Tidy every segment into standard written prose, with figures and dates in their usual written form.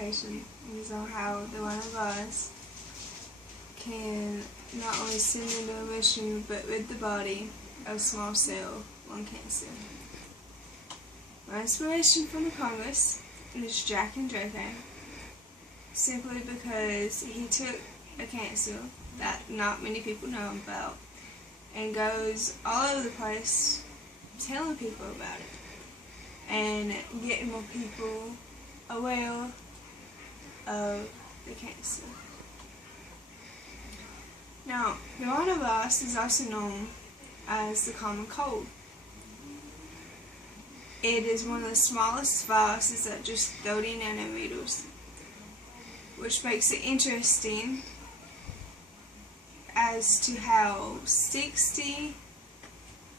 presentation is on how the one of us can not only send into remission but rid the body of small cell lung cancer. My inspiration from the Congress is Jack and Draco, simply because he took a cancer that not many people know about and goes all over the place telling people about it and getting more people aware of the cancer. Now, the coronavirus is also known as the common cold. It is one of the smallest viruses at just 30 nanometers, which makes it interesting as to how 60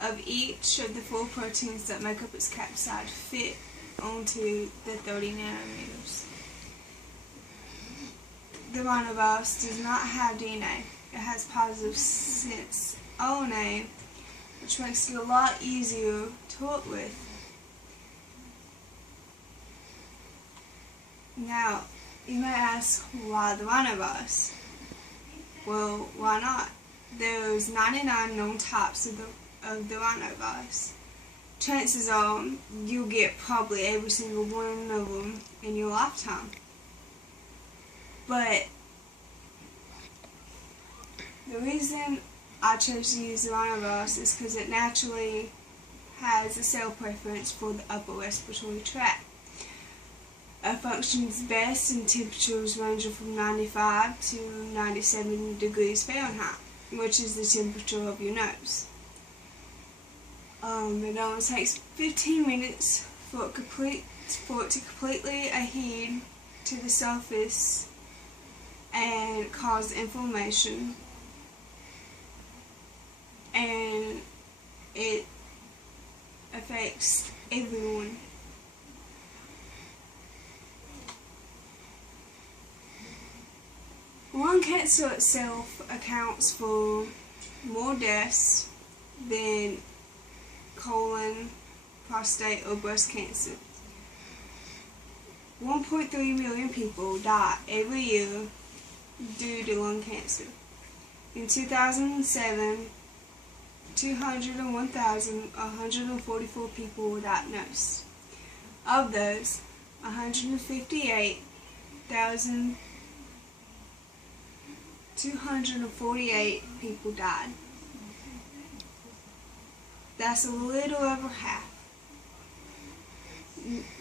of each of the 4 proteins that make up its capsid fit onto the 30 nanometers. The coronavirus does not have DNA. It has positive sense RNA, which makes it a lot easier to work with. Now, you may ask, why the coronavirus? Well, why not? There's 99 known types of the coronavirus. Chances are you'll get probably every single one of them in your lifetime. But the reason I chose to use the coronavirus is because it naturally has a cell preference for the upper respiratory tract. It functions best in temperatures ranging from 95 to 97 degrees Fahrenheit, which is the temperature of your nose. It only takes 15 minutes for it to completely adhere to the surface and cause inflammation, and it affects everyone. Lung cancer itself accounts for more deaths than colon, prostate, or breast cancer. 1.3 million people die every year due to lung cancer. In 2007, 201,144 people were diagnosed. Of those, 158,248 people died. That's a little over half.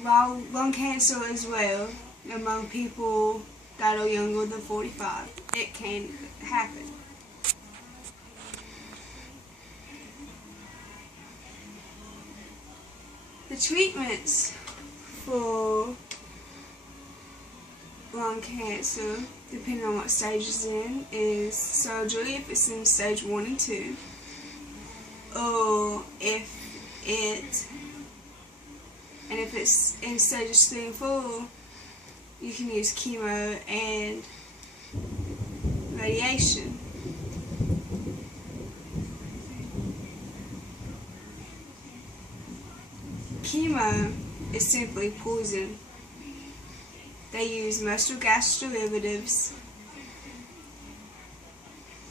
While lung cancer as well, among people that are younger than 45, it can happen. The treatments for lung cancer, depending on what stage it's in, is surgery if it's in stage 1 and 2, or if it's in stages 3 and 4, you can use chemo and radiation. Chemo is simply poison. They use mostly gas derivatives,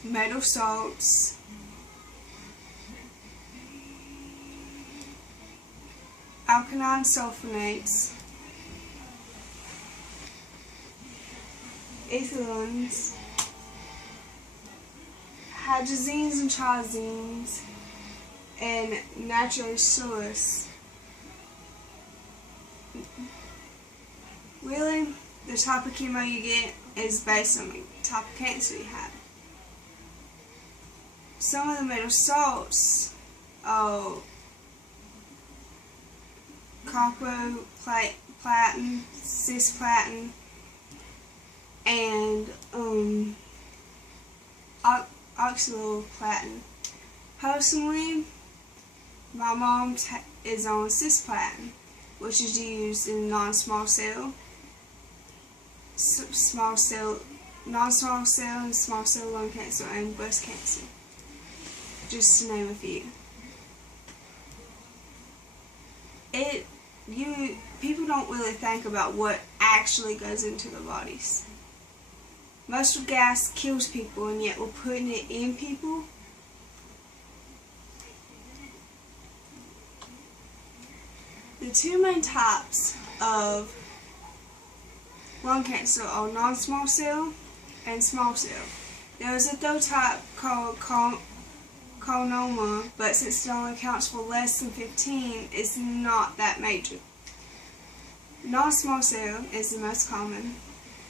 metal salts, alkaline sulfonates, ethylenes, hydrazines and triazines, and nitrosoureas. Really, the type of chemo you get is based on the type of cancer you have. Some of the metal salts are copper, platinum, cisplatin, and oxaloplatin. Personally, my mom is on cisplatin, which is used in non-small cell, non-small cell and small cell lung cancer and breast cancer, just to name a few. People don't really think about what actually goes into the bodies. Mustard gas kills people, and yet we're putting it in people. The two main types of lung cancer are non-small cell and small cell. There is a third type called colonoma, but since it only accounts for less than 15, it's not that major. Non-small cell is the most common,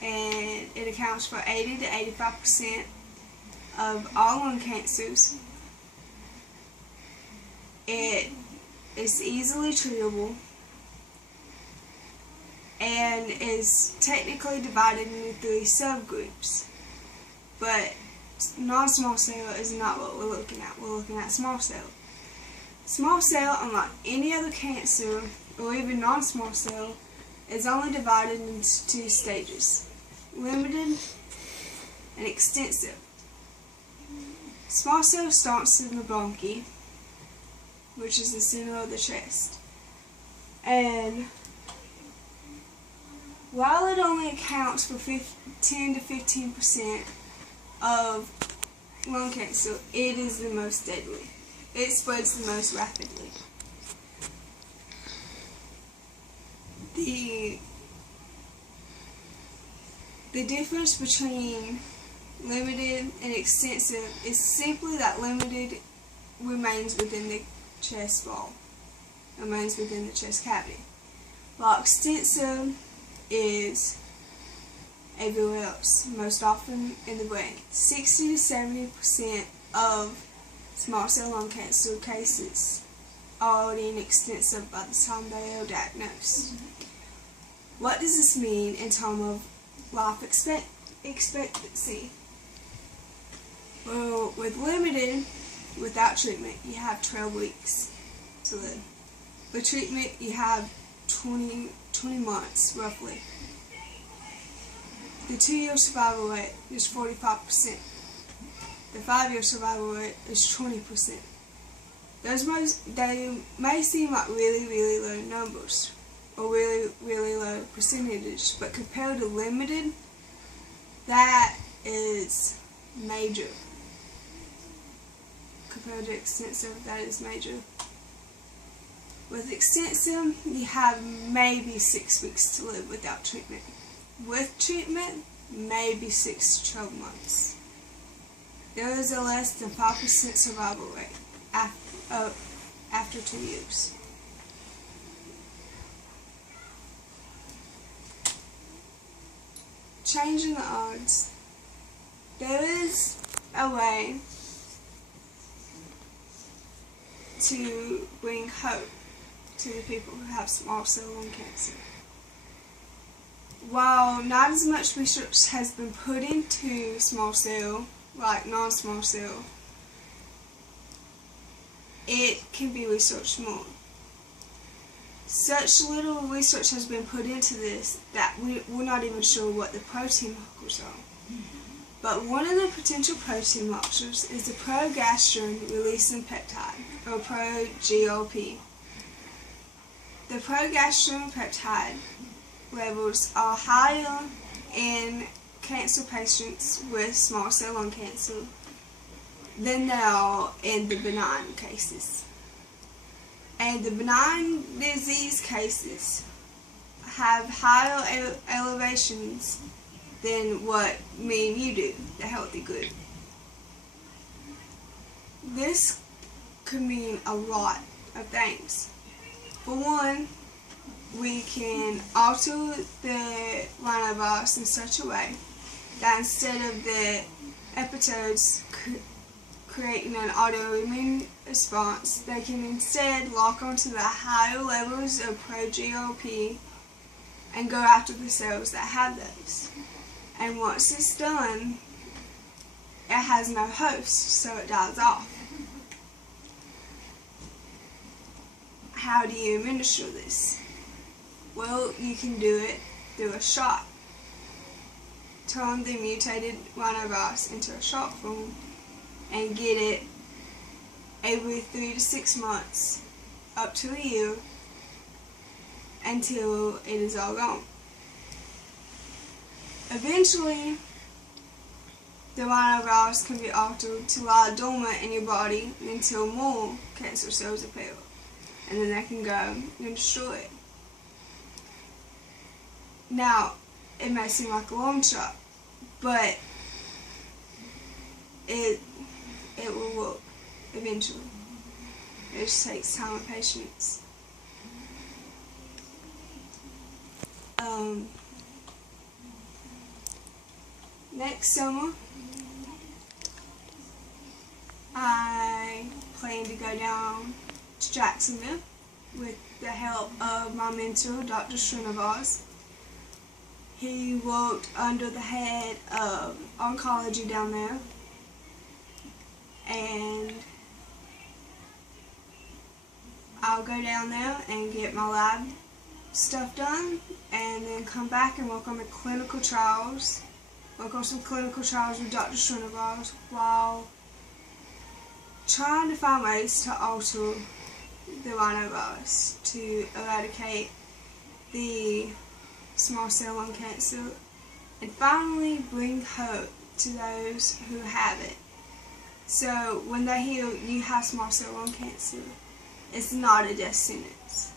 and it accounts for 80 to 85% of all lung cancers. It is easily treatable and is technically divided into 3 subgroups, but non-small cell is not what we're looking at. We're looking at small cell. Small cell, unlike any other cancer or even non-small cell, is only divided into 2 stages: limited and extensive. Small cell starts in the bronchi, which is the center of the chest, and while it only accounts for 10 to 15% of lung cancer, it is the most deadly. It spreads the most rapidly. The difference between limited and extensive is simply that limited remains within the chest wall, remains within the chest cavity, while extensive is everywhere else, most often in the brain. 60 to 70% of small cell lung cancer cases are already in extensive by the time they are diagnosed. What does this mean in terms of life expectancy? Well, with limited, without treatment, you have 12 weeks to live. With treatment, you have 20 months, roughly. The 2-year survival rate is 45%. The 5-year survival rate is 20%. They may seem like really low numbers, or really low percentages, but compared to limited, that is major. Compared to extensive, that is major. With extensive, you have maybe 6 weeks to live without treatment. With treatment, maybe 6 to 12 months. There is a less than 5% survival rate after 2 years. Changing the odds. There is a way to bring hope to the people who have small cell lung cancer. While not as much research has been put into small cell, like non-small cell, it can be researched more. Such little research has been put into this that we're not even sure what the protein markers are. But one of the potential protein markers is the progastrin releasing peptide, or pro-GLP. The progastrin peptide levels are higher in cancer patients with small cell lung cancer than they are in the benign cases. And the benign disease cases have higher elevations than what me and you do, the healthy group. This could mean a lot of things. For one, we can alter the rhinovirus in such a way that instead of the epitopes creating an autoimmune response, they can instead lock onto the higher levels of pro-GLP and go after the cells that have those. And once it's done, it has no host, so it dies off. How do you administer this? Well, you can do it through a shot. Turn the mutated rhinovirus into a shot form and get it every 3 to 6 months, up to a year, until it is all gone. Eventually, the rhinovirus can be altered to lie dormant in your body until more cancer cells appear, and then they can go and destroy it. Now, it may seem like a long shot, but it will work eventually. It just takes time and patience. Next summer, I plan to go down to Jacksonville with the help of my mentor, Dr. Srinivas. He worked under the head of oncology down there, and I'll go down there and get my lab stuff done, and then come back and work on the clinical trials, work on some clinical trials with Dr. Srinivas while trying to find ways to alter the rhinovirus to eradicate the small cell lung cancer and finally bring hope to those who have it. So when they hear you have small cell lung cancer, it's not a death sentence.